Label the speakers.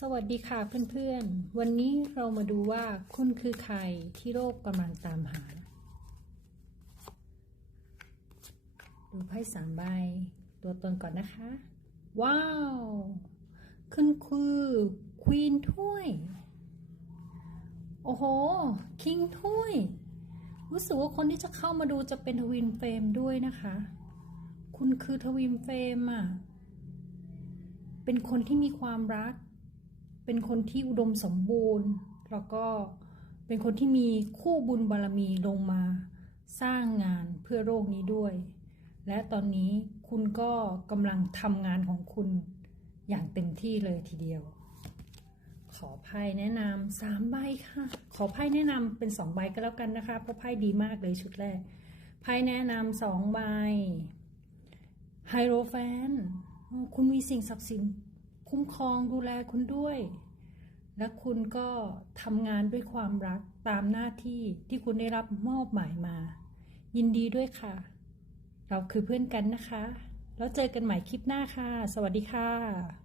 Speaker 1: สวัสดีค่ะเพื่อนๆ วันนี้เรามาดูว่าคุณคือใครที่โลกกำลังตามหา ดูไพ่สามใบ ตัวตนก่อนนะคะ ว้าว คุณคือควีนถ้วย โอ้โห คิงถ้วย รู้สึกว่าคนที่จะเข้ามาดูจะเป็นทวินเฟรมด้วยนะคะ คุณคือทวินเฟรมอะ เป็นคนที่มีความรัก เป็นคนที่อุดมสมบูรณ์ แล้วก็เป็นคนที่มีคู่บุญบารมีลงมาสร้างงานเพื่อโลกนี้ด้วย และตอนนี้คุณก็กำลังทำงานของคุณอย่างเต็มที่เลยทีเดียว ขอไพ่แนะนำสามใบค่ะ ขอไพ่แนะนำเป็นสองใบก็แล้วกันนะคะ เพราะไพ่ดีมากเลยชุดแรก ไพ่แนะนำสองใบไฮโรแฟน คุณมีสิ่งศักดิ์สิทธิ์ คุ้มครองดูแลคุณด้วย และคุณก็ทำงานด้วยความรักตามหน้าที่ที่คุณได้รับมอบหมายมา ยินดีด้วยค่ะ เราคือเพื่อนกันนะคะ แล้วเจอกันใหม่คลิปหน้าค่ะ สวัสดีค่ะ